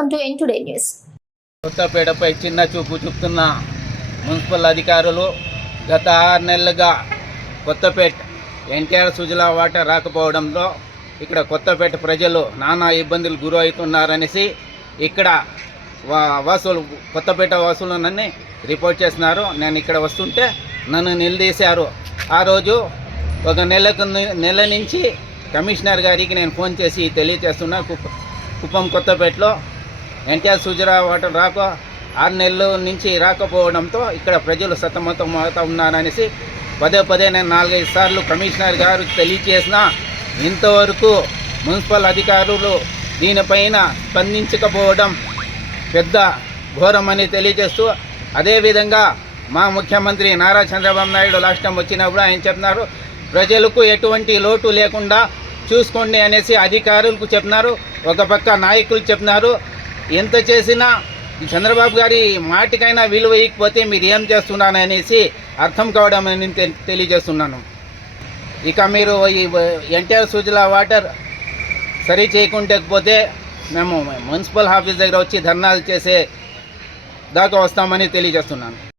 ఎన్ today news కొత్తపేటపై చిన్న చూపు చూపుతున్న మున్సిపల్ అధికారులు గత ఆరు నెలలుగా కొత్తపేట ఎన్టీఆర్ సుజలా వాటర్ రాకపోవడంతో ఇక్కడ కొత్తపేట ప్రజలు నానా ఇబ్బందులు గురవుతున్నారనేసి ఇక్కడ వా వాసులు కొత్తపేట వాసులు నన్ను రిపోర్ట్ చేస్తున్నారు. నేను ఇక్కడ వస్తుంటే నన్ను నిలదీశారు. ఆ రోజు ఒక నెలకు నెల నుంచి కమిషనర్ గారికి నేను ఫోన్ చేసి తెలియజేస్తున్నా. కుప్ప కుప్పం కొత్తపేటలో ఎన్టీఆర్ సుజరా వాటర్ రాక ఆరు నెలల నుంచి రాకపోవడంతో ఇక్కడ ప్రజలు సతమతం అవుతా ఉన్నారనేసి పదే పదే నేను నాలుగైదు సార్లు కమిషనర్ గారు తెలియచేసిన ఇంతవరకు మున్సిపల్ అధికారులు దీనిపైన స్పందించకపోవడం పెద్ద ఘోరమని తెలియజేస్తూ అదేవిధంగా మా ముఖ్యమంత్రి నారా చంద్రబాబు నాయుడు లాస్ట్ టైం వచ్చినప్పుడు ఆయన చెప్తున్నారు ప్రజలకు ఎటువంటి లోటు లేకుండా చూసుకోండి అనేసి అధికారులకు చెప్తున్నారు ఒక పక్క నాయకులు చెప్తున్నారు ఎంత చేసినా చంద్రబాబు గారి మాటికైనా విలువ ఇకపోతే మీరు ఏం చేస్తున్నాను అనేసి అర్థం కావడం అని తెలియజేస్తున్నాను. ఇక మీరు ఈ ఎన్టీఆర్ సుజలా వాటర్ సరి చేయకుంటకపోతే మేము మున్సిపల్ ఆఫీస్ దగ్గర వచ్చి ధర్నాలు చేసే దాకా వస్తామని తెలియజేస్తున్నాను.